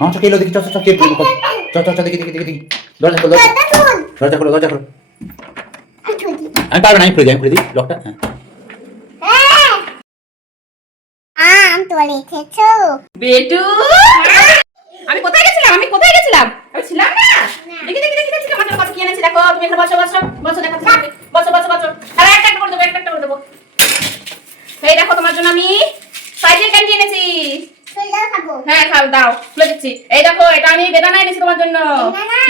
মাংস খেলো দেখি, চল চল খেয়ে চল চল চল, দেখি দেখি দেখি দেখি, দরজা খোলো দরজা খোলো দরজা খোলো। আমি পারবো না, আমি খুলে দিই লকটা। আম তোলে খেছো বেটু, আমি কোথায় গেছিলাম? আমি ছিলাম না। দেখি দেখি দেখি দেখি মাছের কত কি এনেছি দেখো। তুমি এখানে বসো বসো বসো, দেখো বসো বসো বসো। আরে একটা করে দেবো, একটা করে দেবো। এই দেখো তোমার জন্য আমি সাইজের ক্যান্ডি এনেছি। হ্যাঁ খাও, দাও খুলে দিচ্ছি। এই দেখো এটা আমি বেদানা এনেছি তোমার জন্য।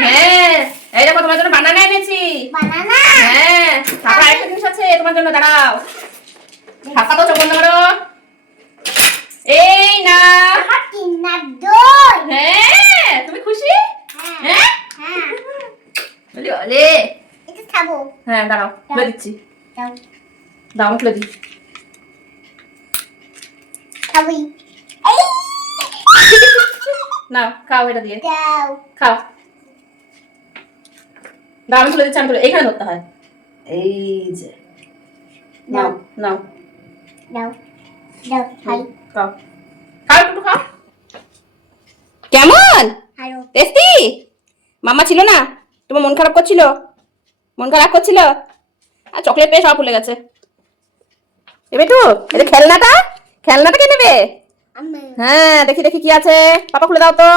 হ্যাঁ এই দেখো তোমার জন্য বানানা এনেছি। হ্যাঁ তারপর আরেকটা জিনিস আছে তোমার জন্য, দাঁড়াও। ঢাকা তো চোখ বন্ধ করো। এই না, হ্যাঁ তুমি খুশি? হ্যাঁ বলি ওলে, হ্যাঁ দাঁড়াও খুলে দিচ্ছি। দাও আমি খুলে দিই। নাও খাও, এটা দিয়ে খাও। দাও আমি খুলে দিচ্ছি, আমি খুলে, এইখানে ধরতে হয়। এই যে নাও নাও খাও খাও একটু খাও। কেমন টেস্টি? মাম্মা ছিল না, তোমার মন খারাপ করছিল? আর চকলেট পেয়ে সব ভুলে গেছে। এবে তো এই খেলনাটা কে নেবে? হ্যাঁ দেখি দেখি কি আছে, পাপা খুলে দাও তো।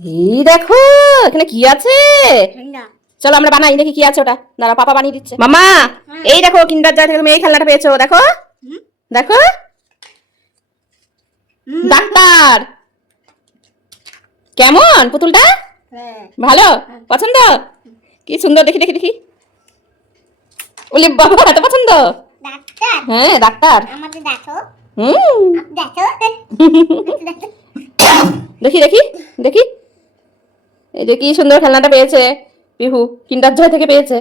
এই দেখো এখানে কি আছে, চলো আমরা বানাই, দেখি কি আছে ওটা। দাঁড়া পাপা বানিয়ে দিচ্ছে। মাম্মা এই দেখো কিন্ডার জয় থেকে তুমি এই খেলনাটা পেয়েছো, দেখো দেখো। ডাক্তার কেমন পুতুলটা? ভালো, পছন্দ? কি সুন্দর, দেখি দেখি দেখি। বলি বাবা এত পছন্দ? হ্যাঁ ডাক্তার। দেখি দেখি দেখি, এই যে কি সুন্দর খেলনাটা পেয়েছে পিহু, কিন্ডার জয় থেকে পেয়েছে।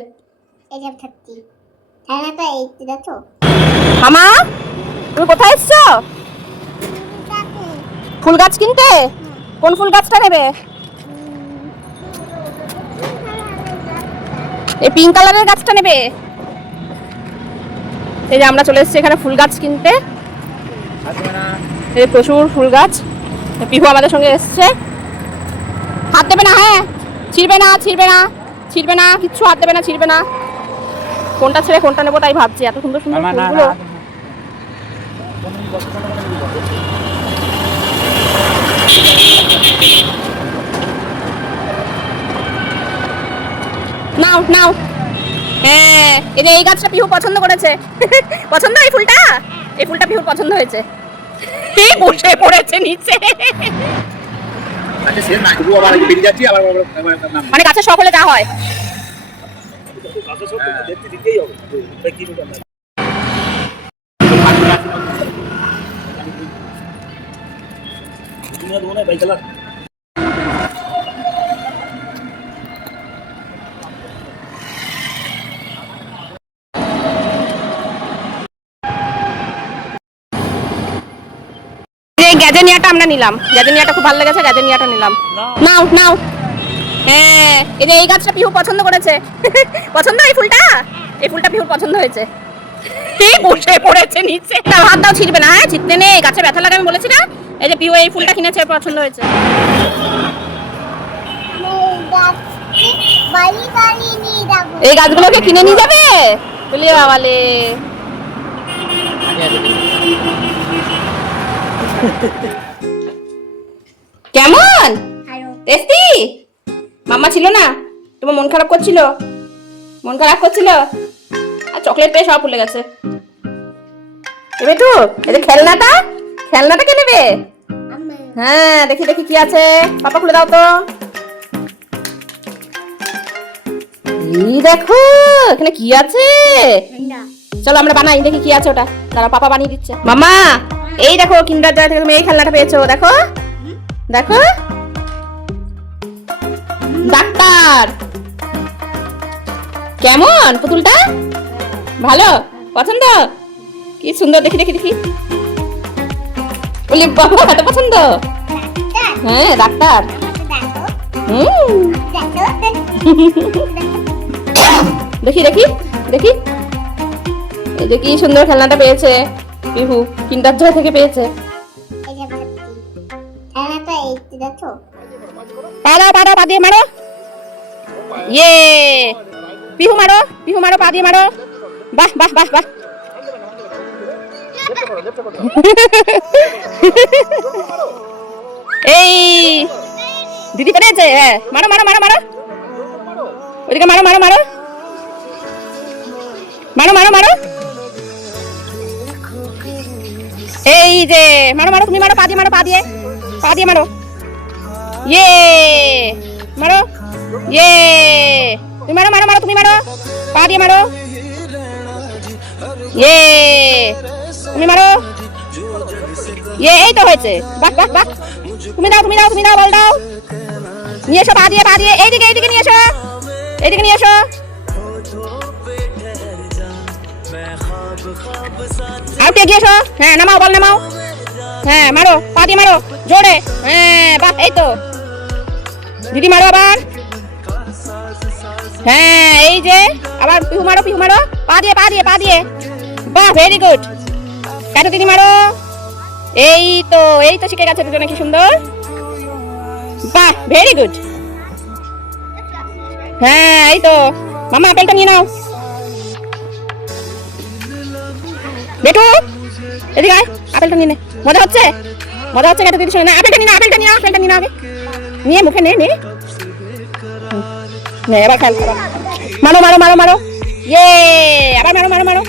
মামা তুমি কোথায় এসছো? ফুল গাছ কিনতে? কোন ফুল গাছটা নেবে? এই পিঙ্ক কালারের গাছটা নেবে? এই যে আমরা চলে এসেছি এখানে ফুল গাছ কিনতে। এই প্রচুর ফুল গাছ। পিহু আমাদের সঙ্গে এসছে। হাত দেবে না, হ্যাঁ ছিড়বে না ছিড়বে না ছিড়বে না, কিচ্ছু হাত দেবে না, ছিড়বে না। কোনটা ছেড়ে কোনটা নেবো তাই ভাবছি, এত সুন্দর সুন্দর ফুলগুলো। নাও নাও। হ্যাঁ এই যে এই গাছটা পিহু পছন্দ করেছে। পছন্দ এই ফুলটা? এই ফুলটা পিহুর পছন্দ হয়েছে। বসে পড়েছে নিচে। মানে গাছের সকলে যা হয়। গ্যাজেনিয়াটা আমরা নিলাম, গ্যাজেনিয়াটা খুব ভালো লেগেছে, গ্যাজেনিয়াটা নিলাম। নাও নাও। হ্যাঁ এই যে এই গাছটা পিহু পছন্দ করেছে। পছন্দ এই ফুলটা? এই ফুলটা পিহুর পছন্দ হয়েছে। বসে পড়েছে নিচে। হাত দাও, ছিড়বে না, হ্যাঁ ছিটতে নেই, গাছে ব্যথা লাগে আমি বলেছি না। এই যে পিহু এই ফুলটা কিনেছে, পছন্দ হয়েছে। এই গাছগুলোকে কিনে নিয়ে যাবে বলি বাবালে। কেমন টেস্টি? মাম্মা ছিল না, তোমার মন খারাপ করছিল? আর চকলেট পেয়ে সব ভুলে গেছে। এবে তো এই যে খেলনাটা কে নেবে? হ্যাঁ দেখি দেখি কি আছে, পাপা খুলে দাও তো। এই দেখো এখানে কি আছে, চলো আমরা বানাই, দেখি কি আছে ওটা। দাঁড়া পাপা বানিয়ে দিচ্ছে। মাম্মা এই দেখো কিন্ডার জয় থেকে তুমি এই খেলনাটা পেয়েছো, দেখো দেখো। ডাক্তার কেমন পুতুলটা? ভালো, পছন্দ? কি সুন্দর, দেখি দেখি দেখি। বলি বাবা এত পছন্দ? হ্যাঁ ডাক্তার। দেখি দেখি দেখি, এই যে কি সুন্দর খেলনাটা পেয়েছে পিহু, কিন্ডার জয় থেকে পেয়েছে। খেলনাটা এই দেখো পা দাও, পা দাও, পা দিয়ে মারো। ইয়ে, পিহু মারো, পিহু মারো, পা দিয়ে মারো। বাহ বাহ বাহ বাহ। এই দিদি পেরেছে। হ্যাঁ, মারো মারো মারো মারো, ওইদিকে মারো মারো মারো মারো মারো মারো। এই যে মারো মারো, তুমি মারো, পা দিয়ে মারো, পা দিয়ে, পা দিয়ে মারো। ইয়ে, মারো। ইয়ে, তুমি মারো মারো মারো, তুমি মারো, পা দিয়ে মারো। ইয়ে, তুমি মারো। ইয়ে, এই তো হয়েছে। বাহ বাহ বাহ। তুমি দাও, তুমি দাও, তুমি দাও, বল দাও। নিয়ে এসো, পা দিয়ে, পা দিয়ে, এইদিকে এইদিকে নিয়ে এসো, এইদিকে নিয়ে এসো। আর একটু এগিয়ে এসো। হ্যাঁ, নামাও, বল নামাও। হ্যাঁ, মারো, পা দিয়ে মারো, জোরে। হ্যাঁ, বাহ, এই তো। দিদি মারো আবার। হ্যাঁ, এই যে আবার পিহু মারো, পিহু মারো, পা দিয়ে, পা দিয়ে, পা দিয়ে। বাহ, ভেরি গুড। কাটো দিদি মারো। এই তো, এই তো শিখে গেছে দুজনে, কি সুন্দর। বাহ, ভেরি গুড। হ্যাঁ, এই তো। মামা আপেলটা নিয়ে নাও। বেটু, এদিকে আয়, আপেলটা নিয়ে নে। মজা হচ্ছে, মজা হচ্ছে। কাটো দিদি শোনে না, আপেলটা নিয়ে নাও, আপেলটা নিয়ে নাও, আপেলটা নিয়ে নাও আগে। নিয়ে মুখে নে, নে। নে, এবার খেল, এবার। মারো মারো মারো মারো। ইয়ে, আবার মারো মারো মারো।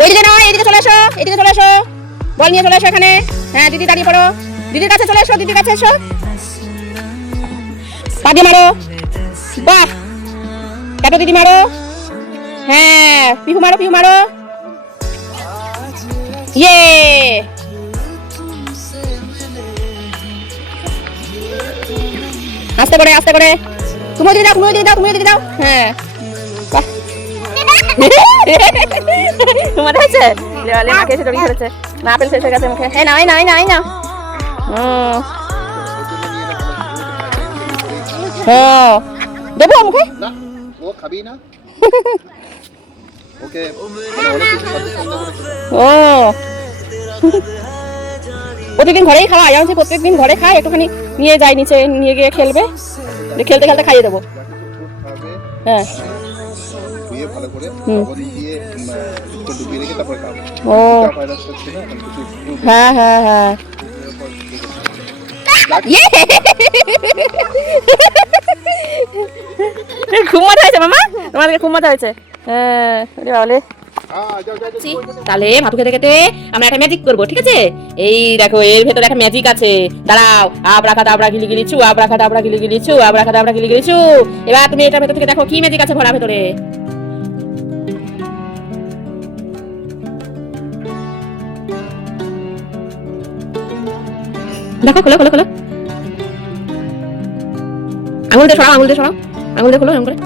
ওইদিকে নয়, এদিকে চলে আসো, এদিকে চলে আসো। বল নিয়ে চলে আসো এখানে। হ্যাঁ, দিদি দাঁড়িয়ে পড়ো। দিদির কাছে চলে এসো, দিদির কাছে এসো। পা দিয়ে মারো। বাহ, কাটো দিদি মারো। হ্যাঁ, পিহু মারো, পিহু মারো। ইয়ে, আস্তে করে, আস্তে করে। তুমি ওদিকে দাও, তুমি ওদিকে দাও, তুমি ওদিকে দাও। হ্যাঁ, বাহ। তোমার হয়েছে? লেওয়ালে মাকে এসে জড়িয়ে ধরেছে। না, আপেল শেষ হয়ে গেছে মুখে। এই নাও, এই নাও, এই নাও, এই নাও। দেবো মুখে? না, ও খাবি না। ওকে অনেক কিছু খাদ্য সন্ধ্যা করে খেতে ও, প্রতিদিন ঘরেই খাওয়া যায়, প্রত্যেকদিন ঘরে খায়। একটুখানি নিয়ে যাই নিচে, নিয়ে গিয়ে খেলবে। খেলতে খেলতে খাইয়ে দেবো। খাবে, হ্যাঁ, ধুয়ে ভালো করে লবণ দিয়ে একটু ডুবিয়ে রেখে তারপরে খাবে। ও, ভাইরাস হচ্ছে না এখন কিছু হ্যাঁ হ্যাঁ হ্যাঁ। খুব মজা হয়েছে মামা, তোমাদেরকে খুব মজা হয়েছে। হ্যাঁ, বলে তাহলে ভাতু খেতে খেতে আমরা একটা ম্যাজিক করবো, ঠিক আছে? এই দেখো, এর ভেতরে একটা ম্যাজিক আছে। দাঁড়াও, আবরাকাদাবরা গিলি গিলি চু, আবরাকাদাবরা গিলি গিলি চু, আবরাকাদাবরা গিলি গিলি চু। এবার তুমি এটার ভেতর থেকে দেখো কি ম্যাজিক আছে ভরা ভেতরে। দেখো, খোলো খোলো খোলো। আঙুল দিয়ে সরাও, আঙুল দিয়ে সরাও, আঙুল দিয়ে খোলো এরকম করে।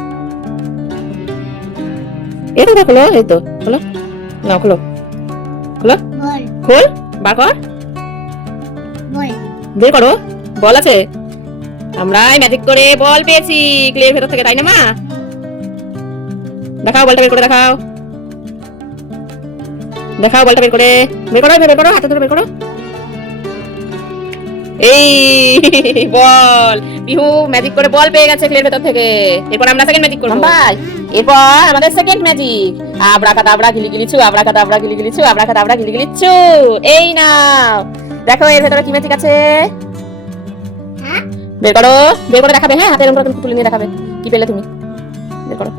এই তো খোলো, এই তো খোলো। নাও খোলো, খোলো, বল খোল, বার কর, বল বের করো। বল আছে। আমরা ম্যাজিক করে বল পেয়েছি ক্লের ভেতর থেকে, তাই না মা? দেখাও, বলটা বের করে দেখাও। দেখাও বলটা বের করে। বের করো, বের করো, হাতে ধরে বের করো। এই বল, পিহু ম্যাজিক করে বল পেয়ে গেছে ক্লের ভেতর থেকে। এরপর আমরা সেকেন্ড ম্যাজিক করব ভাই। এরপর আমাদের সেকেন্ড ম্যাজিক, আবরাকাদাবরা গিলি গিলি চু, আবরাকাদাবরা গিলি গিলি চু, আবরাকাদাবরা গিলি গিলি চু। এই নাও, দেখো এর ভেতরে কি ম্যাজিক আছে। বের করো, বের করে দেখাবে। হ্যাঁ, হাতে এরকম করে তুলে নিয়ে দেখাবে কি পেলে তুমি। বের করো,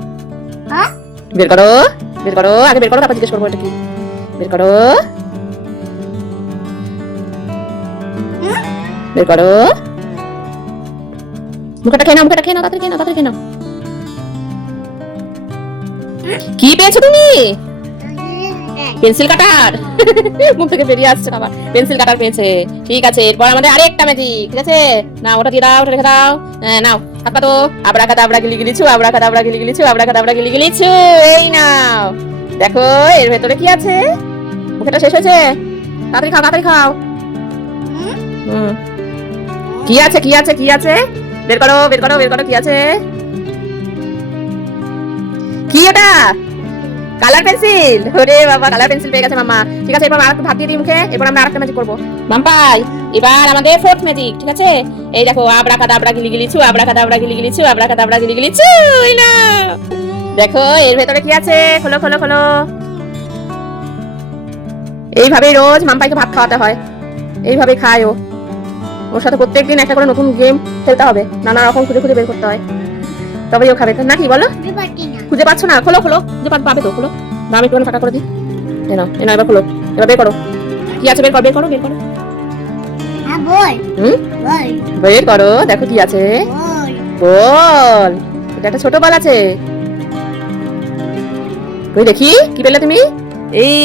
বের করো, বের করো, আগে বের করো, তারপর জিজ্ঞেস করবো এটা কি। বের করো, বের করো। মুখটা খেয়ে নাও, মুখটা খেয়ে নাও, তাড়াতাড়ি খেয়ে নাও, তাড়াতাড়ি খেয়ে নাও। কি পেয়েছো তুমি? পেন্সিল কাটার। মুখ থেকে বেরিয়ে আসছে আবার, পেন্সিল কাটার পেয়েছে। ঠিক আছে, এরপর আমাদের আরেকটা ম্যাজিক, ঠিক আছে? না, ওটা দিয়ে দাও, ওটা রেখে দাও। নাও, হাত পাতো। আবরাকাদাবরা গিলি গিলি চু, আবরাকাদাবরা গিলি গিলি চু, আবরাকাদাবরা গিলি গিলি চু। এই নাও, দেখো এর ভেতরে কি আছে। মুখটা শেষ হয়েছে, তাড়াতাড়ি খাও, তাড়াতাড়ি খাও। কি আছে, কি আছে, কি আছে? বের করো, বের করো, বের করো, কি আছে? কি ওটা? কালার পেন্সিল, ওরে বাবা কালার পেন্সিল পেয়ে গেছে মাম্মা। ঠিক আছে, এবার আরেকটু ভাত দিয়ে দিই মুখে, এবার আমরা আরেকটা ম্যাজিক করবো। মাম্পাই এবার আমাদের ফোর্থ ম্যাজিক, ঠিক আছে? এই দেখো, আবরাকাদাবরা গিলি গিলি ছু, আবরাকাদাবরা গিলি গিলি ছু, আবরাকাদাবরা গিলি গিলি ছু। এই না, দেখো এর ভেতরে কি আছে, খোলো খোলো খোলো। এইভাবেই রোজ মাম্পাইকে ভাত খাওয়াতে হয়, এইভাবেই খায় ও। ওর সাথে প্রত্যেকদিন একটা করে নতুন গেম খেলতে হবে, নানা রকম খুঁজে খুঁজে বের করতে হয়, তবেই ও খাবে। নাকি বলো? খুঁজে পাচ্ছ না? খোলো খোলো, খুঁজে পাবে তো, খোলো। না আমি একটু ফাঁকা করে দিই। এনাও এবার খোলো, এবার বের করো। কি আছে বের করো, বের করো, বের করো। বের করো, দেখো কি আছে। বল, এটা একটা ছোট বল আছে। কই দেখি, কি পেলে তুমি? এই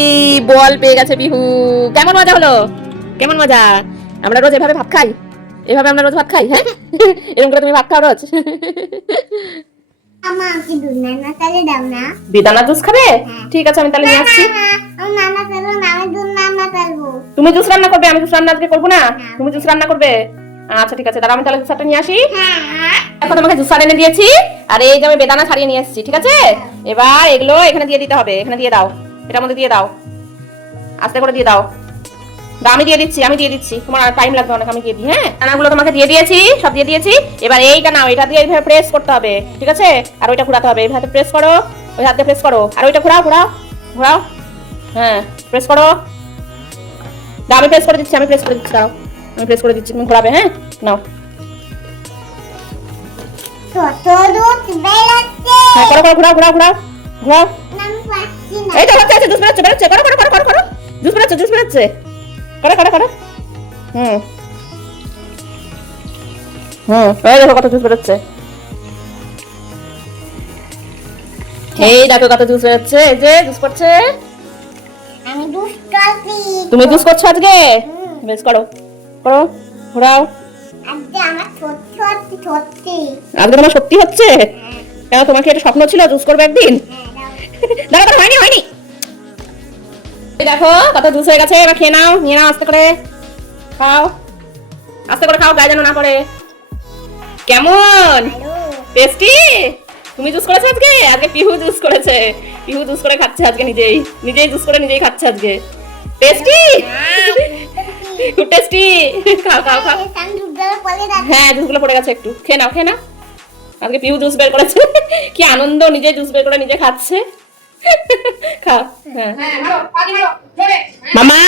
বল পেয়ে গেছে বিহু। কেমন মজা হলো? কেমন মজা? আমরা রোজ এভাবে ভাত খাই, এভাবে আমরা রোজ ভাত খাই। হ্যাঁ, এরকম করে তুমি ভাত খাও রোজ? বেদানা জুস খাবে? ঠিক আছে, আমি তাহলে নিয়ে আসছি। তুমি জুস রান্না করবে? আমি জুস রান্না আজকে করবো না, তুমি জুস রান্না করবে। আচ্ছা ঠিক আছে, দাঁড়া আমি তাহলে জুসারটা নিয়ে আসি। এখন তোমাকে জুসার এনে দিয়েছি, আর এই যে আমি বেদানা ছাড়িয়ে নিয়ে এসেছি, ঠিক আছে? এবার এগুলো এখানে দিয়ে দিতে হবে, এখানে দিয়ে দাও, এটার মধ্যে দিয়ে দাও, আস্তে করে দিয়ে দাও। আমি দিয়ে দিচ্ছি, আমি দিয়ে দিচ্ছি, তোমার টাইম লাগবে অনেক, আমি দিয়ে দিই। হ্যাঁ, দানাগুলো তোমাকে দিয়ে দিয়েছি, সব দিয়ে দিয়েছি। এবার এইটা নাও, এটা দিয়ে এইভাবে প্রেস করতে হবে, ঠিক আছে? আর ওইটা ঘোরাতে হবে, এইভাবে প্রেস করো, ওই হাত দিয়ে প্রেস করো, আর ওইটা ঘোরাও ঘোরাও ঘোরাও। হ্যাঁ, প্রেস করো। দাও আমি প্রেস করে দিচ্ছি, আমি প্রেস করে দিচ্ছি, দাও আমি প্রেস করে দিচ্ছি, তুমি ঘোরাবে। হ্যাঁ, নাও। হ্যাঁ, করো করো, ঘোরাও ঘোরাও ঘোরাও ঘোরাও। এই তো হচ্ছে, জুস বেরোচ্ছে বেরোচ্ছে, করো করো করো করো করো, জুস বেরোচ্ছে জুস বেরোচ্ছে, করো করো করো। হুম হুম, এই দেখো কত জুস বেরোচ্ছে, এই দেখো কত জুস বেরোচ্ছে, এই যে জুস করছে। তুমি জুস করছো আজকে? বেশ, করো করো, ঘোরাও। আজকে তোমার সত্যি হচ্ছে? কেন, তোমার কি একটা স্বপ্ন ছিল জুস করবে একদিন? দাঁড়া দাঁড়া, হয়নি হয়নি। এই দেখো কত জুস হয়ে গেছে, এবার খেয়ে নাও, নিয়ে নাও, আস্তে করে খাও, আস্তে করে খাও, গায়ে যেন না পড়ে। কেমন টেস্টি? তুমি জুস করেছো আজকে? আজকে পিহু জুস করেছে, পিহু জুস করে খাচ্ছে আজকে, নিজেই নিজেই জুস করে নিজেই খাচ্ছে আজকে। টেস্টি, খুব টেস্টি। খাও খাও খাও। হ্যাঁ, জুসগুলো পড়ে গেছে, একটু খেয়ে নাও, খেয়ে নাও। আজকে পিহু জুস বের করেছে, কি আনন্দ, নিজে জুস বের করে নিজে খাচ্ছে। খাও। হ্যাঁ, মামা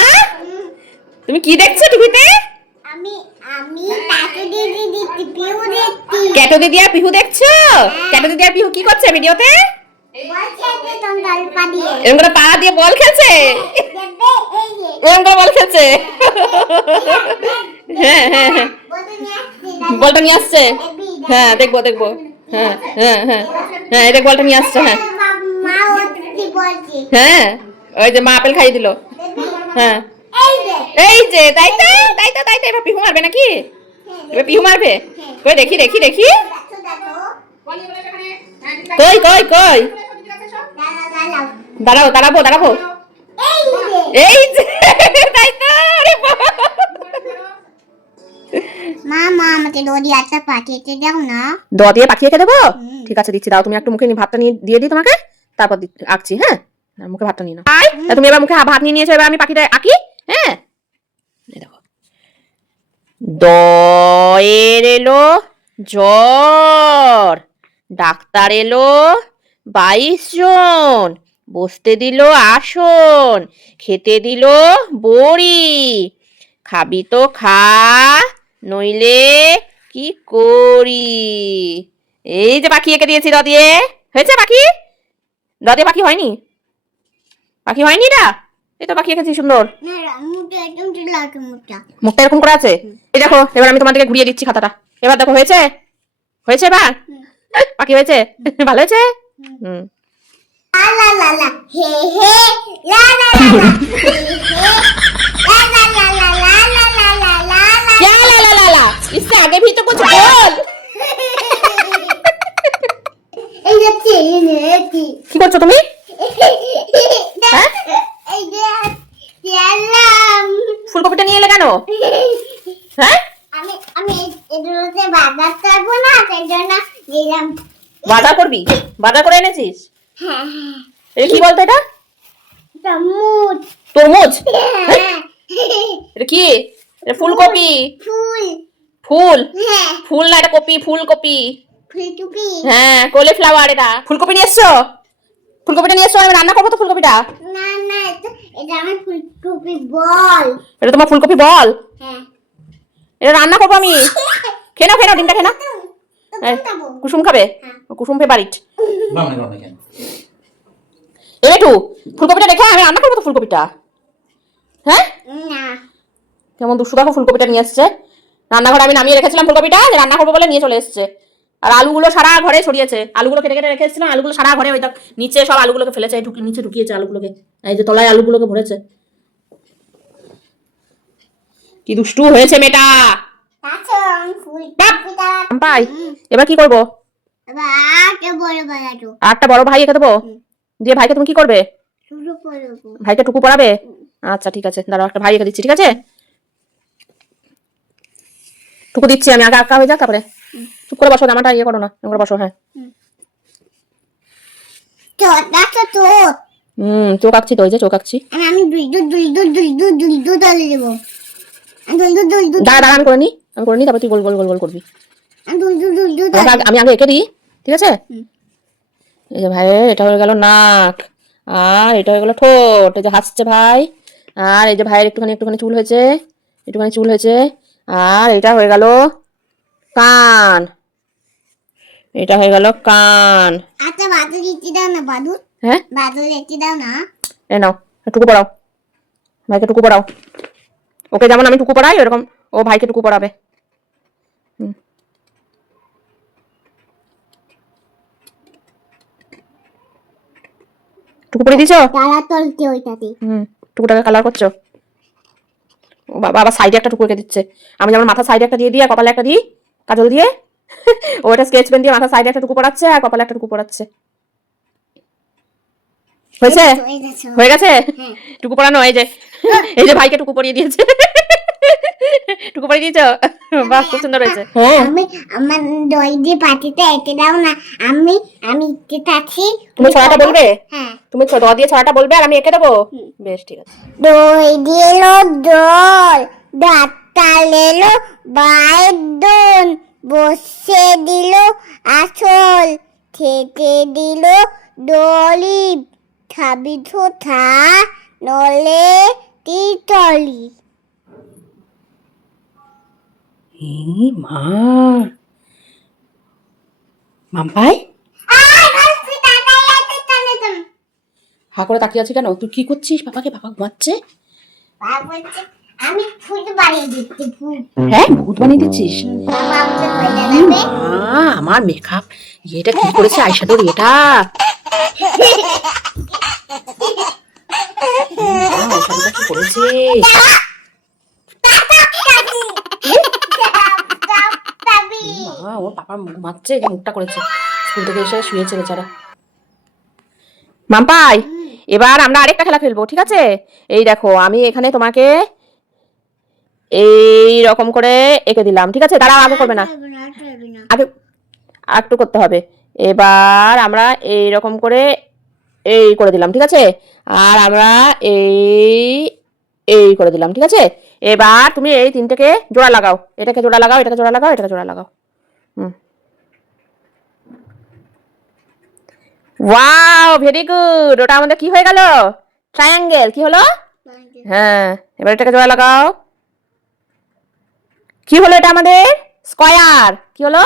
তুমি কি দেখছো টিভিতে? ক্যাটো দিদি আর পিহু দেখছো? ক্যাটো দিদি আর পিহু কি করছে ভিডিওতে? এরকম করে পা দিয়ে বল খেলছে, এরকম করে বল খেলছে। হ্যাঁ হ্যাঁ হ্যাঁ, বলটা নিয়ে আসছে। হ্যাঁ, দেখবো দেখবো। হ্যাঁ হ্যাঁ হ্যাঁ হ্যাঁ, এই দেখ বলটা নিয়ে আসছে। হ্যাঁ হ্যাঁ, ওই যে মা আপেল খাইয়ে দিল। হ্যাঁ, এই যে, তাই তো তাই তো তাই তো। এবার পিহু মারবে নাকি? এবার পিহু মারবে? কই দেখি দেখি দেখি, কই কই কই, দাঁড়াও দাঁড়াবো দাঁড়াবো, এই যে, তাই তো। মামা আমাকে দড়ি আটা পাঠিয়ে দাও না। দ দিয়ে পাঠিয়ে রেখে দেবো? ঠিক আছে দিচ্ছি, দাও তুমি একটু মুখে ভাতটা নিয়ে দিয়ে দিই তোমাকে, তারপর আঁকছি। হ্যাঁ, মুখে ভাতটা নিয়ে নাও। তুমি এবার মুখে ভাত নিয়ে নিয়েছো, এবার আমি পাখিটা আঁকি। হ্যাঁ, দেখো, দয়ের এলো জ্বর, ডাক্তার এলো 22 জন, বসতে দিল আসন, খেতে দিল বড়ি, খাবি তো খা, নইলে কি করি। এই যে পাখি এঁকে দিয়েছি দ দিয়ে, হয়েছে পাখি? দ দিয়ে পাখি হয়নি? পাখি হয়নি এটা? এই তো পাখি এঁকেছি সুন্দর, মুখটা এরকম করে আছে। এই দেখো, এবার আমি তোমাদেরকে ঘুরিয়ে দিচ্ছি খাতাটা, এবার দেখো হয়েছে? হয়েছে এবার? পাখি হয়েছে? ভালো হয়েছে? হুম, इससे आगे भी तो कुछ बोल। কি করছো তুমি? ফুলকপিটা নিয়ে এলে কেন? হ্যাঁ, বাজার করবি? বাজার করে এনেছিস? এটা কি বলতো এটা? তরমুজ। তরমুজ? হ্যাঁ। এটা কি? এটা ফুলকপি। ফুল। ফুল? হ্যাঁ। ফুল না, এটা কপি, ফুলকপি। ফুলকপি। হ্যাঁ, কলিফ্লাওয়ার এটা। ফুলকপি নিয়ে এসছো? ফুলকপিটা নিয়ে এসছো, আমি রান্না করবো তো ফুলকপিটা। না না, এটা আমার ফুলকপি বল। এটা তোমার ফুলকপি বল? হ্যাঁ। এটা রান্না করবো আমি। খেয়ে নাও, খেয়ে নাও, ডিমটা খেয়ে নাও। এই, কুসুম খাবে? কুসুম ফেভারিট। বাবা না কেন? এই একটু ফুলকপিটা রেখে আমি রান্না করবো তো ফুলকপিটা। হ্যাঁ, না। কেমন দুষ্টু দেখো, ফুলকপিটা নিয়ে এসছে রান্নাঘরে। আমি নামিয়ে রেখেছিলাম ফুলকপিটা, যে রান্না করবো বলে নিয়ে চলে এসছে। আর আলুগুলো সারা ঘরে ছড়িয়েছে। আলুগুলো কেটে কেটে রেখে এসেছিলাম, আলুগুলো সারা ঘরে, ওই নিচে সব আলুগুলোকে ফেলেছে, নিচে ঢুকিয়েছে আলুগুলোকে। এই যে তলায় আলুগুলোকে ভরেছে। কি দুষ্টু হয়েছে মেয়েটা। পাই, এবার কি করবো? আরেকটা বড় ভাই এঁকে দেবো, দিয়ে ভাইকে তুমি কি করবে? ভাইকে টুকু পড়াবে? আচ্ছা ঠিক আছে, দাঁড়াও, একটা ভাই এঁকে দিচ্ছি, ঠিক আছে? টুকু দিচ্ছি আমি, আগে আঁকা হয়ে যাক, তারপরে চুপ করে বসো, জামাটা ইয়ে করো না, এবার বসো। হ্যাঁ, চোখ আঁকছি তো, ওই যে চোখ আঁকছি। দাঁড়া দাঁড়া, আমি করে নি, তারপর তুই গোল গোল গোল গোল করবি। আমি আগে এঁকে দিই, ঠিক আছে? এই যে ভাইয়ের এটা হয়ে গেল নাক, আর এটা হয়ে গেল ঠোঁট, এই যে হাসছে ভাই। আর এই যে ভাইয়ের একটুখানি একটুখানি চুল হয়েছে, একটুখানি চুল হয়েছে। আর এটা হয়ে গেল কান, এটা হয়ে গেল কান। আচ্ছা, বাদুর লিখতে দাও না, বাদুর। হ্যাঁ, বাদুর লিখতে দাও না। এই নাও, টুকু পড়াও, ভাইকে টুকু পড়াও। ওকে যেমন আমি টুকু পড়াই, ওরকম ও ভাইকে টুকু পড়াবে। টুকু পড়ে দিয়েছো? কালার তুলতে ওইটাতে। টুকুটাকে কালার করছো? ও বাবা, আবার সাইডে একটা টুকু এঁকে দিচ্ছে। আমি যেমন মাথার সাইডে একটা দিয়ে দিই আর কপালে একটা দিই কাজল দিয়ে, ওটা স্কেচ পেন দিয়ে মাথার সাইডে একটা টুকু পড়াচ্ছে আর কপালে একটা টুকু পড়াচ্ছে। হয়েছে? হয়ে গেছে টুকু পড়ানো। এই যে এই যে ভাইকে টুকু পরিয়ে দিয়েছে। টুকু পরিয়ে দিয়েছো? বাহ, খুব সুন্দর হয়েছে। হ্যাঁ, আমি আমার দই দিয়ে পাটিতে এঁকে দাও না। আমি এঁকে থাকি। তুমি ছড়াটা বলবে? হ্যাঁ। তুমি দ দিয়ে ছড়াটা বলবে আর আমি এঁকে দেবো। বেশ, ঠিক আছে। দই দিল দোল, ডাক্তার এলো বাইর দোল, বসে দিল আসল, খেতে দিল দলি, খাবি থা নলে তিতলি। মা, মাম্পাই হা করে তাকিয়ে আছি কেন? তুই কি করছিস? পাপাকে, পাপা ঘুমাচ্ছে। আমি ফুল বানিয়ে দিচ্ছি, ফুল। হ্যাঁ, ভূত বানিয়ে দিচ্ছিস? আমার মেকআপ এটা কি করেছে? আইশ্যাডোর এটা আইশ্যাডোটা কি করেছে? ওর পাপার ঘুমাচ্ছে, মুখটা করেছে, স্কুল থেকে এসে শুয়েছে বেচারা। মাম্পাই, এবার আমরা আরেকটা খেলা খেলবো, ঠিক আছে? এই দেখো, আমি এখানে তোমাকে এই রকম করে এঁকে দিলাম, ঠিক আছে? দাঁড়াও, আগে করবে না, আগে একটু করতে হবে। এবার আমরা এই রকম করে এই করে দিলাম, ঠিক আছে? আর আমরা এই করে দিলাম, ঠিক আছে? এবার তুমি এই তিনটাকে জোড়া লাগাও, এটাকে জোড়া লাগাও, এটাকে জোড়া লাগাও, এটাকে জোড়া লাগাও। Wow, very good. ওটা আমাদের কি হয়ে গেল? ট্রায়াঙ্গেল। কি হলো? হ্যাঁ, এবার এটাকে জোড়া লাগাও। কি হলো এটা আমাদের? স্কয়ার। কি হলো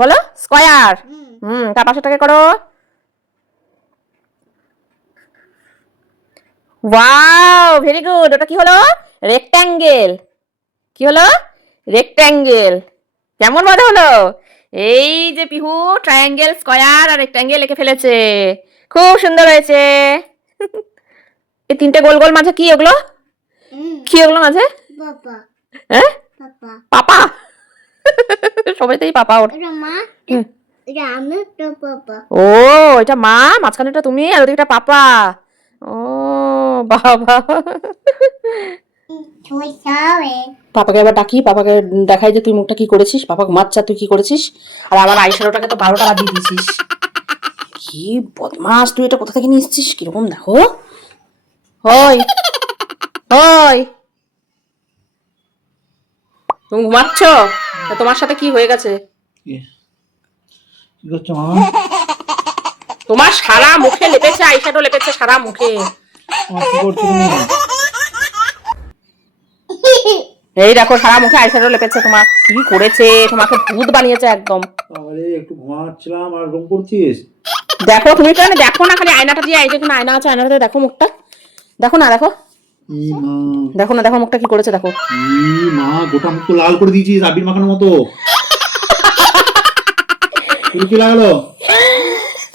বলো? স্কয়ার। তার পাশেটাকে করো। Wow, very good. ওটা কি হলো? রেক্ট্যাঙ্গেল। কি হলো? রেক্ট্যাঙ্গেল। কেমন মজা হলো? এই যে পিহু ট্রায়াঙ্গেল, স্কয়ার আর রেক্ট্যাঙ্গেল এঁকে ফেলেছে, খুব সুন্দর হয়েছে। এই তিনটে গোল গোল মাঝে কি ওগুলো? কি ওগুলো মাঝে? হ্যাঁ, পাপা। সবাইতেই পাপা ওর। ও, এটা মা, মাঝখানেটা তুমি, আর ওদিকটা পাপা। ও বাবা, পাপাকে এবার ডাকি, পাপাকে দেখাই যে তুই মুখটা কি করেছিস। পাপা ঘুমাচ্ছে, তুই কি করেছিস? আর আমার আইশ্যাডোটাকে তো 12টা বাজিয়ে দিয়েছিস। কি বদমাস, তুই এটা কোথা থেকে নিয়ে এসেছিস? কিরকম দেখো। হয় হয়, তুমি ঘুমাচ্ছ? তা তোমার সাথে কি হয়ে গেছে? কি করছো মা? তোমার সারা মুখে লেপেছে, আইশ্যাডো লেপেছে সারা মুখে। কি করছো তুমি? এই দেখো সারা মুখে আইশ্যাডো লেপেছে। তোমার কি করেছে? তোমাকে ভূত বানিয়েছে একদম। আরে একটু ঘুমাচ্ছিলাম আর রং করছিস? দেখো তুমি কেন দেখো না, খালি আয়নাটা দিয়ে, এই যে তুমি আয়না আছে, আয়নাটাতে দেখো মুখটা, দেখো না, দেখো ই মা, দেখো না, দেখো মুখটা কি করেছে দেখো। ই মা, গোটা মুখ তো লাল করে দিয়েছিস আবির মাখানোর মতো। তুই কি লাগালো?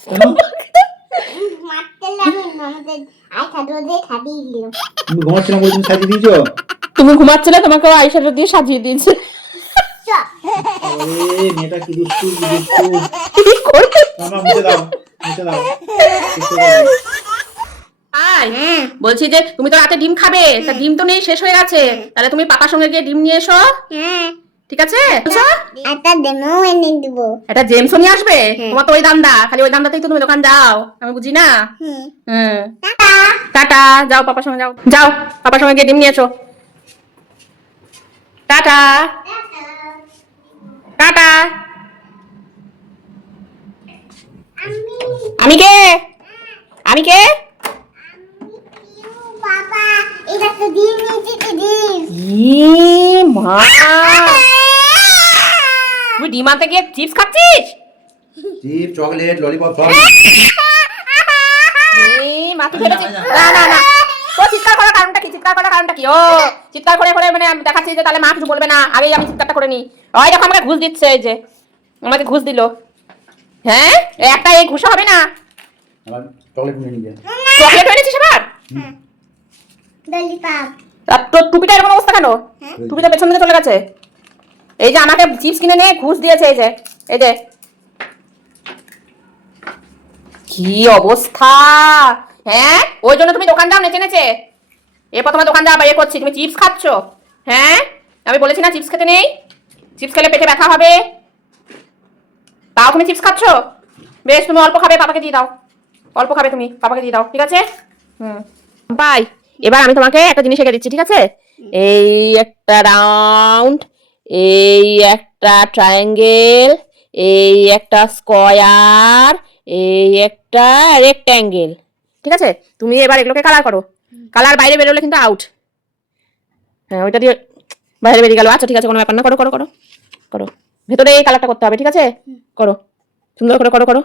কেন? মারতে লাগে আমাদের আইশ্যাডো দিয়ে খাটিয়ে দিল। তুমি ঘুমাচ্ছিলাম বলে তুমি সাজিয়ে দিয়েছো? তুমি ঘুমাচ্ছিলে, তোমাকে আইশ্যাডো দিয়ে সাজিয়ে দিয়েছে। আরে মেয়েটা কি দুষ্টু, কি দুষ্টু। কি করবে? মামা মুছে দাও, মুছে দাও। আয়, বলছি যে তুমি তো রাতে ডিম খাবে, তা ডিম তো নেই, শেষ হয়ে গেছে। তাহলে তুমি পাপার সঙ্গে গিয়ে ডিম নিয়ে এসো, হ্যাঁ, ঠিক আছে? একটা ডেমো এনে দিব। এটা জেমসও নিয়ে আসবে। তোমার তো ওই দান্দা, খালি ওই দান্দাতেই তো তুমি দোকান যাও, আমি বুঝি না। হুম, টাটা, যাও পাপার সঙ্গে যাও, যাও পাপার সঙ্গে গিয়ে ডিম নিয়ে এসো। Tata tata. আমি কে? আমি কে? বাবা, এটা তো ডিম নিয়েছি তো ডিম। ই মা, তুই ডিম আনতে গিয়ে চিপস খাচ্ছিস? চিপ, চকলেট, ললিপপ সব। মাথা ফেলেছিস? না না না, ও চিৎকার করার কারণটা কি? চিৎকার করার কারণটা কি? ও চিৎকার করে করে মানে আমি দেখাচ্ছি যে তাহলে মা কিছু বলবে না, আগেই আমি চিৎকারটা করে নি। ওই দেখো আমাকে ঘুষ দিচ্ছে, এই যে আমাকে ঘুষ দিল। হ্যাঁ, একটা এই ঘুষা হবে না। আবার চকলেট নিয়ে নিয়ে। চকলেট এনেছিস আবার? ললিপপ। আর তোর টুপিটা এরকম অবস্থা কেন? টুপিটা পেছন দিকে চলে গেছে। এই যে আমাকে চিপস কিনে নিয়ে ঘুষ দিয়েছে, এই যে এই যে কি অবস্থা। হ্যাঁ, ওই জন্য তুমি দোকান যাও নেচে নেচে। এরপর তোমার দোকান যাওয়া বাইরে করছি, তুমি চিপস খাচ্ছ। হ্যাঁ, আমি বলেছি না চিপস খেতে নেই, চিপস খেলে পেটে ব্যথা হবে। তাও তুমি চিপস খাচ্ছ। বেশ, তুমি অল্প খাবে, পাপাকে দিয়ে দাও। অল্প খাবে তুমি, পাপাকে দিয়ে দাও, ঠিক আছে? বাই। এবার আমি তোমাকে একটা জিনিস এঁকে দিচ্ছি, ঠিক আছে? এই একটা রাউন্ড, এই একটা ট্রায়াঙ্গেল, এই একটা স্কয়ার, এই একটা রেক্ট্যাঙ্গেল, ঠিক আছে? তুমি এবার এগুলোকে কালার করো। কালার বাইরে বেরোলে কিন্তু আউট। হ্যাঁ, ওইটা দিয়ে বাইরে বেরিয়ে গেল। আচ্ছা ঠিক আছে, কোনো ব্যাপার না, করো করো করো করো। ভেতরে এই কালারটা করতে হবে, ঠিক আছে? করো, সুন্দর করে করো করো।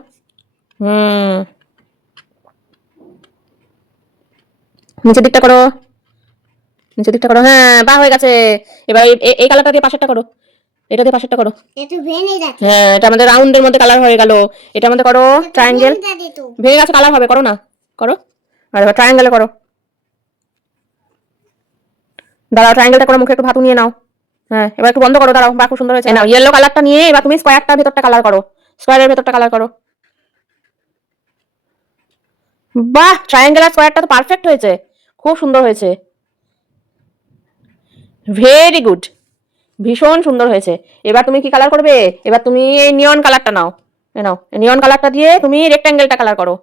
নিচের দিকটা করো, নিচের দিকটা করো। হ্যাঁ, বাহ, হয়ে গেছে। এবার এই কালারটা দিয়ে পাশেরটা করো, এটা দিয়ে পাশেরটা করো। এটা ভেঙে যাচ্ছে। হ্যাঁ, এটা আমাদের রাউন্ডের মধ্যে কালার হয়ে গেল। এটা আমাদের করো ট্রায়াঙ্গেল। ভেঙে গেছে, কালার হবে, করো না, করো। আর এবার ট্রায়াঙ্গেলে করো। দাঁড়াও, ট্রায়াঙ্গেলটা করো, মুখে একটু ভাতু নিয়ে নাও। হ্যাঁ, এবার একটু বন্ধ করো, দাঁড়াও, বাহ, খুব সুন্দর হয়েছে। নাও ইয়েলো কালারটা নিয়ে এবার তুমি স্কয়ারটার ভেতরটা কালার করো, স্কয়ারের ভেতরটা কালার করো। বাহ, ট্রায়াঙ্গেল আর স্কয়ারটা তো পারফেক্ট হয়েছে, খুব সুন্দর হয়েছে, ভেরি গুড, ভীষণ সুন্দর হয়েছে। এবার তুমি কি কালার করবে? এবার তুমি এই নিয়ন কালারটা নাও, নাও নিয়ন কালারটা দিয়ে তুমি রেক্ট্যাঙ্গেলটা কালার করো।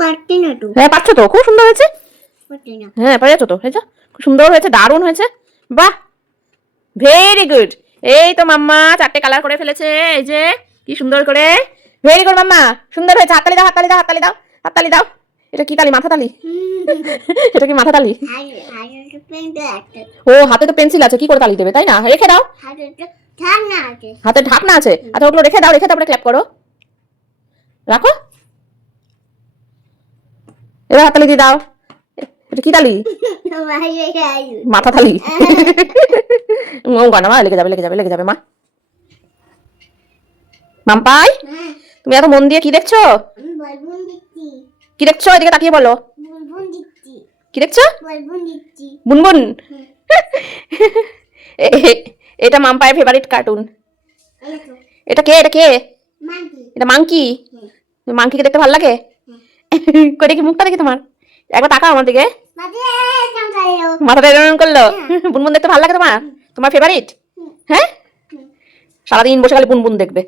পারছি না তো। হ্যাঁ, পাচ্ছ তো, খুব সুন্দর হয়েছে। পারছি না। হ্যাঁ, পেরেছো তো, হয়েছে, খুব সুন্দর হয়েছে, দারুণ হয়েছে। বাহ, ভেরি গুড। এই তো মাম্মা 4টে কালার করে ফেলেছে, এই যে কি সুন্দর করে। ভেরি গুড মাম্মা, সুন্দর হয়েছে। হাততালি দাও, হাততালি দাও, হাততালি দাও, হাততালি দাও। এটা কি তালি? মাথা তালি। এটা কি মাথা তালি? ও, হাতে তো পেন্সিল আছে, কি করে তালি দেবে, তাই না? রেখে দাও, হাতে ঢাকনা আছে। আচ্ছা, ওগুলো রেখে দাও, রেখে তারপরে ক্ল্যাপ করো। রাখো, এবার হাততালি দিয়ে দাও। এটা কি তালি? মাথা তালি। মা, লেগে যাবে, লেগে যাবে, লেগে যাবে মা। মাম্পাই, তুমি এত মন দিয়ে কি দেখছো? কি দেখছো? এদিকে তাকিয়ে বলো, কি দেখছো? বুনবুন। এটা মাম্পায়ের ফেভারিট কার্টুন। এটা কে? এটা কে? এটা মাংকি। মাংকিকে দেখতে ভালো লাগে? করে কি মুখটা দেখি তোমার? একবার তাকাও আমার দিকে। মাঝে কামড়ালো। মাথাটা এরকম করলো। বুনবুন দেখতে ভালো লাগে তোমার? তোমার ফেভারিট? হ্যাঁ, সারাদিন বসে খালি বুনবুন দেখবে।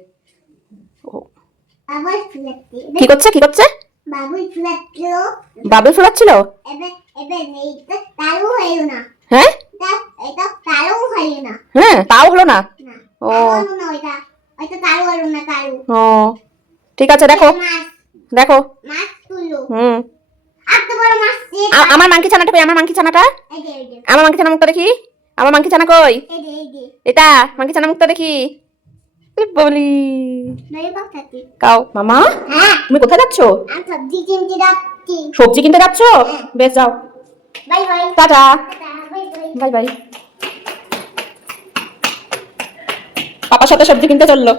ও, আবার ফুলাচ্ছি। কি করছে কি করছে? বাবুই ফুলাচ্ছিল। বাবুল ফুলাচ্ছিল? এবার এবার এইটা তালু হইল না। হ্যাঁ এটা তালু হইল না। হ্যাঁ, তাও হলো না। না। ও। তালু না ওইটা। ওইটা তালু হইল না তালু। ও ঠিক আছে, দেখো মাছ দেখো। মাছ তুলো। হুম, এত বড় মাছ আমার মাংকি ছানাটা কই? আমার মাংকি ছানাটা, এই যে এই যে আমার মাংকি ছানা মুখটা দেখি। আমার মাংকি ছানা কই? এই যে এই যে এটা মাংকি ছানা মুখটা দেখি। এ বলি নয় পাতাতি। কাও মামা, হ্যাঁ তুমি কোথায় যাচ্ছ? আমি সবজি কিনতে যাচ্ছি। সবজি কিনতে যাচ্ছ? বেশ, যাও। Bye bye tata, bye bye bye bye. পাপার সাথে সবজি কিনতে চললো।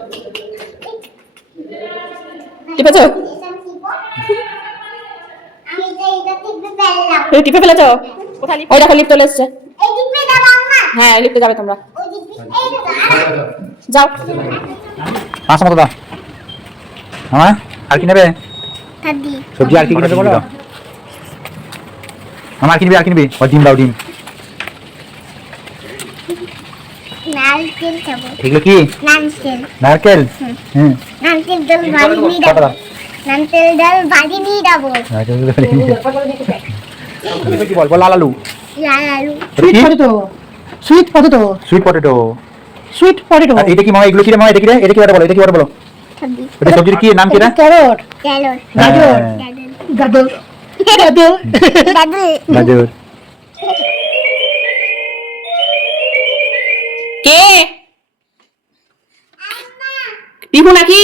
টিপেছো? আমি এটা টিপে ফেললাম। তুমি টিপে ফেলেছো? কোথায়? ওই দেখো লিফট চলে এসছে। এই টিপে দাও আম্মা। হ্যাঁ, লিফটে যাবে তোমরা। ওই টিপে এই দাও। যাও। 500 মতো দাও আমার। আর কি নেবে? দাদি সবজি আর কি কি নেবে বলো? আমার কি নিবি? আর কি নিবি? ও ডিম দাও, ডিম। নারকেল খাবো। এগুলো কি? নারকেল নারকেল। হুম। নারকেল ডাল বাড়ি নিয়ে কত যাবো। দাও? নারকেল ডাল বাড়ি নিয়ে যাবো। নারকেলগুলো ফেলে নিয়ে যাও। এটা কি বল? বল লাল আলু। লাল আলু sweet potato, sweet potato, sweet potato. Sweet potato. আর এটা কি মামা? এগুলো কি রে মামা? এটা কি রে? এটা কি ওটা বলো? এটা কি ওটা বলো? খাবি। এটা সবজির কি নাম কি রে? ক্যারট, ক্যারট গাজর। গাজর, গাজর। দাদু গাজর। কে? টিপু নাকি?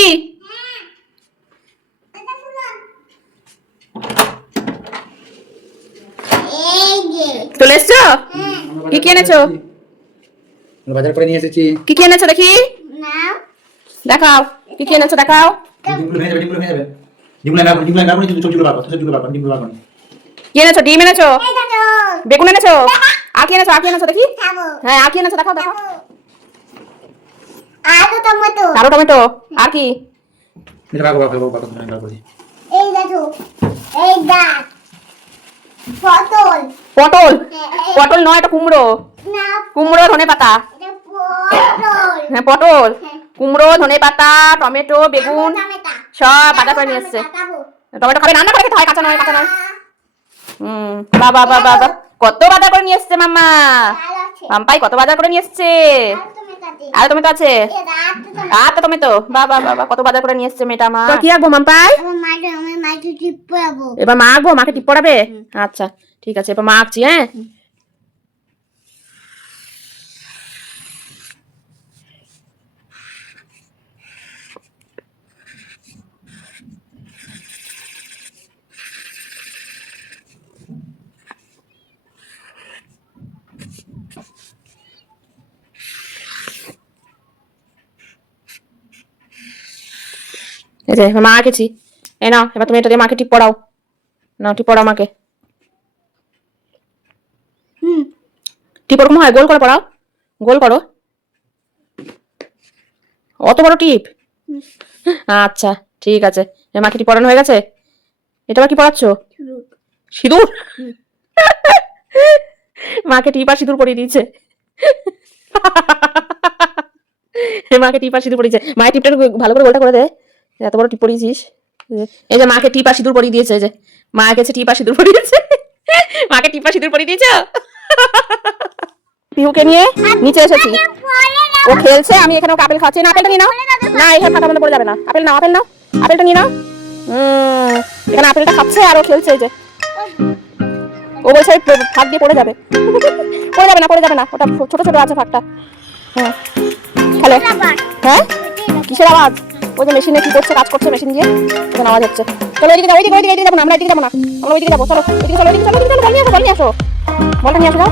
এই যে চলে এসছো? কি কি এনেছো? বাজার করে নিয়ে এসেছি। কি কি এনেছো দেখি? নাও দেখাও, কি কি এনেছো দেখাও। ডিমগুলো ভেঙে যাবে, ডিমগুলো ভেঙে যাবে। ডিমগুলো লাগাবো, ডিমগুলো লাগাবো, সবজিগুলো লাগাবো, সবজিগুলো লাগাবো, ডিমগুলো লাগাবো। কি এনেছো? ডিম এনেছো, এই দাদু বেগুন এনেছো, আর কি এনেছো? আর কি এনেছো দেখি? খাবো হ্যাঁ, আর কি এনেছো দেখাও দেখাও। আলু টমেটো আলু টমেটো, আর কি? এটা রাখো, রাখো, রাখো, রাখো, রাখো। এই দাদু এই দাঁত পটল পটল, পটল নয়, এটা কুমড়ো। না কুমড়ো, ধনে পাতা। এটা পটল হ্যাঁ, পটল, হ্যাঁ। কুমড়ো, ধনে পাতা, টমেটো, বেগুন টমেটো সব বাজার করে নিয়ে এসছে। খাবো টমেটো খাবে? রান্না করে খেতে হয়, কাঁচা নয়, কাঁচা নয়। বাবা বাবা বাবা, কত বাজার করে নিয়ে এসছে মাম্মা। আলু আছে মাম্পাই কত বাজার করে নিয়ে এসছে। আলু টমেটো আছে আর টমেটো আছে। এই দাঁত আর তো টমেটো, বাবা বাবা, কত বাজার করে নিয়ে এসছে মেয়েটা। মা কি আঁকবো মাম্পাই? আমার মাকে টিপ পড়াবো এবার মা আঁকবো? মাকে টিপ পড়াবে? আচ্ছা ঠিক আছে, এবার মা আঁকছি। হ্যাঁ, এই যে এবার মা আঁকেছি। এই নাও, এবার তুমি এটা দিয়ে মাকে টিপ পড়াও। নাও, টিপ পড়াও মাকে। টিপ ওরকম হয়, গোল করে পড়াও, গোল করো। অত বড় টিপ? আচ্ছা ঠিক আছে, এবার মাকে টিপ পড়ানো হয়ে গেছে। এটা আবার কি পড়াচ্ছ? সিঁদুর। মাকে টিপ আর সিঁদুর পরিয়ে দিয়েছে। মাকে টিপ আর সিঁদুর পরিয়েছে। মায়ের টিপটা একটু ভালো করে গোলটা করে দে। এত বড় টিপ পরিয়েছিস। এই যে মাকে টিপ আর সিঁদুর পরিয়ে দিয়েছে। এই যে মা গেছে টিপ আর সিঁদুর পরিয়েছে। মাকে টিপ আর সিঁদুর পরিয়ে দিয়েছ। পিহুকে নিয়ে নিচে এসেছি, ও খেলছে, আমি এখানে ওকে আপেল খাওয়াচ্ছি। না, আপেলটা নিয়ে নাও। না, এই খাতার মধ্যে পড়ে যাবে না। আপেল নাও, আপেল নাও, আপেলটা নিয়ে নাও। এখানে আপেলটা খাচ্ছে আর ও খেলছে। এই যে ও বলছে ফাঁক দিয়ে পড়ে যাবে। পড়ে যাবে না, পড়ে যাবে না, ওটা ছোট ছোট আছে ফাঁকটা। হ্যাঁ, খেলে। হ্যাঁ, কিসের আওয়াজ? ওই যে মেশিনে কি করছে, কাজ করছে মেশিন দিয়ে, ওখানে আওয়াজ হচ্ছে। চলো ওইদিকে যাও, ওইদিকে ওইদিকে যাবো না, আমরা এদিকে যাবো না, আমরা ওইদিকে যাবো। চলো ওইদিকে, চলো ওইদিকে, চলো ওইদিকে, চলো, বল নিয়ে আসো, বল নিয়ে আসো, বলটা নিয়ে আসো। যাও,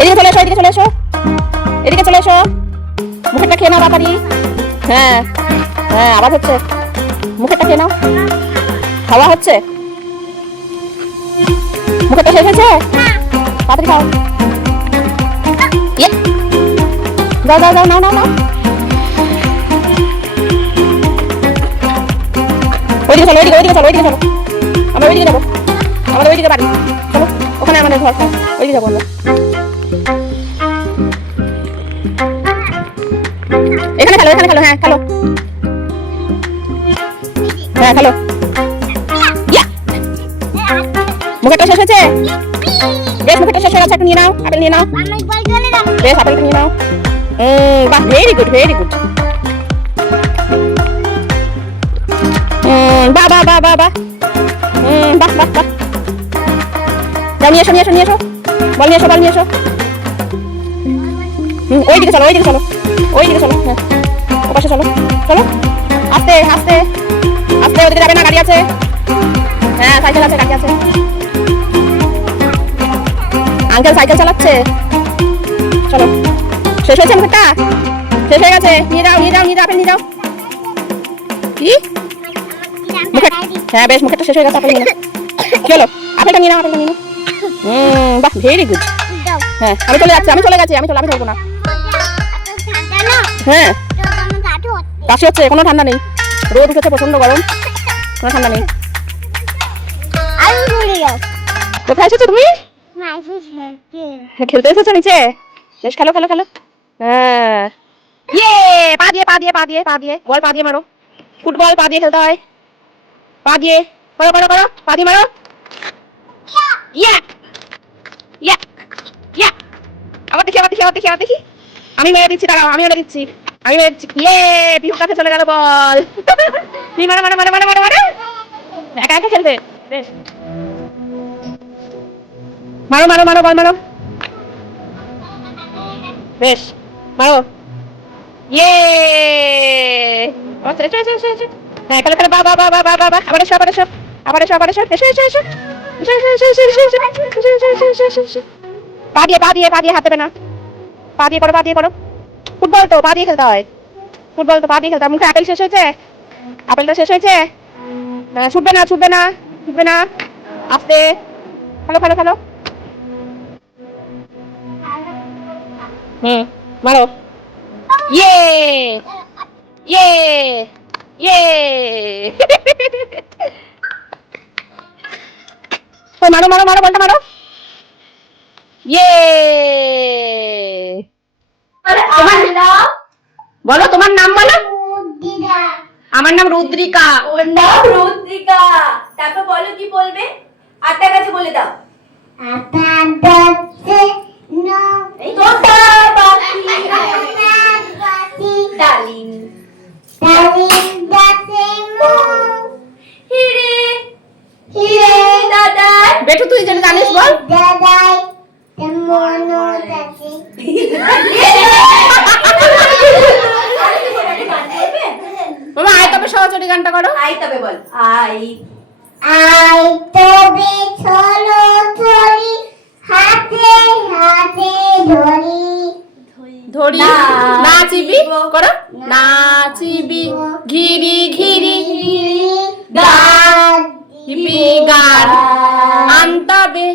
এদিকে চলে এসো, এদিকে চলে এসো, এদিকে চলে এসো। মুখেরটা খেয়ে নাও তাড়াতাড়ি। হ্যাঁ হ্যাঁ, আওয়াজ হচ্ছে, মুখেরটা খেয়ে নাও। খাওয়া হচ্ছে, মুখেরটা শেষ হয়েছে, তাড়াতাড়ি খাও। যাও যাও যাও, নাও নাও নাও। ওইদিকে চলো, ওইদিকে, ওইদিকে চলো, ওইদিকে চলো, আমরা ওইদিকে যাবো, আমাদের ওইদিকে বাড়ি, চলো ওখানে আমাদের ঘর, ওইদিকে যাবো আমরা। এখানে খেলো, এখানে খেলো, হ্যাঁ খেলো, হ্যাঁ খেলো। ইয়া! মুখেরটা শেষ হয়েছে, বেশ মুখেরটা শেষ হয়ে গেছে, একটু নিয়ে নাও, আপেল নিয়ে নাও, বেশ আপেলটা নিয়ে নাও। বাহ, ভেরি গুড, ভেরি গুড। বাহ বাহ বাহ বাহ বাহ, বাহ বাহ বাহ। যাও নিয়ে এসো, নিয়ে এসো, নিয়ে এসো, বল নিয়ে এসো, বল নিয়ে এসো। ওইদিকে চলো, ওইদিকে চলো, ওইদিকে চলো, হ্যাঁ ওপাশে চলো, চলো আস্তে আস্তে আস্তে, ওদিকে যাবে না, গাড়ি আছে, হ্যাঁ সাইকেল আছে, গাড়ি আছে। আঙ্কেল সাইকেল চালাচ্ছে, চলো। শেষ হয়েছে মুখেরটা, শেষ হয়ে গেছে, নিয়ে যাও, নিয়ে যাও, নিয়ে যাও, আপেল নিয়ে যাও। কি মুখের, হ্যাঁ বেশ মুখেরটা শেষ হয়ে গেছে, আপেল নিয়ে নাও। কি হলো, আপেলটা নিয়ে নাও, আপেলটা নিয়ে নাও। বাহ, ভেরি গুড। হ্যাঁ আমি চলে যাচ্ছি, আমি চলে গেছি, আমি ধরবো না। হ্যাঁ কাশি হচ্ছে, কোনো ঠান্ডা নেই, রোদ উঠেছে, প্রচন্ড গরম, কোনো ঠান্ডা নেই। কোথায় এসেছো তুমি? খেলতে এসেছো নিচে? বেশ খেলো, খেলো, খেলো। হ্যাঁ ইয়ে, পা দিয়ে, পা দিয়ে, পা দিয়ে, পা দিয়ে, বল পা দিয়ে মারো, ফুটবল পা দিয়ে খেলতে হয়, পা দিয়ে করো, করো, করো, পা দিয়ে মারো। ইয়া ইয়া ইয়া, আবার দেখি, আবার দেখি, আবার দেখি, আবার দেখি। আমি মেরে দিচ্ছি, দাঁড়াও, আমি মেরে দিচ্ছি, আমি মেরে দিচ্ছি। ইয়ে, পিহুর কাছে চলে গেল বল। তুমি মারো, মারো, মারো, মারো, মারো, মারো, একা একা খেলবে, বেশ মারো, মারো, মারো, বল মারো, বেশ মারো। ইয়ে, এসো, এসো, এসো, এসো। হ্যাঁ খেলো, খেলো, বা বা বা বা বা বা, আবার এসো, আবার এসো, আবার এসো, আবার এসো, এসো, এসো, এসো, এসো, এসো, এসো, এসো, এসো, এসো, এসো, এসো, এসো, এসো, এসো। পা দিয়ে, পা দিয়ে, পা দিয়ে, হাত দেবে না, পা দিয়ে করো, পা দিয়ে করো। ফুটবল তো পা দিয়ে খেলতে হয়, ফুটবল তো পা দিয়ে খেলতে হয়। মুখে আপেল শেষ হয়েছে, আপেলটা শেষ হয়েছে, ছুটবে না, ছুটবে না, ছুটবে না, আস্তে, খেলো, খেলো, খেলো। মারো। ইয়ে ইয়ে ইয়ে, মারো, মারো, মারো, বলটা মারো। ইয়ে, তোমার নাম বলো, তোমার নাম বলো। আমার নাম রুদ্রিকা। ওর নাম রুদ্রিকা। তারপর বলো কি বলবে, আটটা কাছে বলে দাও। এই তোতা পাখি ডালিম হিরে হিরে দাদাই। বেটু তুই যেটা জানিস বল। মামা আয় তবে সহচরী গানটা করো। আই তবে বল, আই তবে চলো চলি, হাতে হাতে ধরি, ধরি নাচিবি করো, নাচিবি ঘিরি ঘিরি গান হিপি গান আনতাবে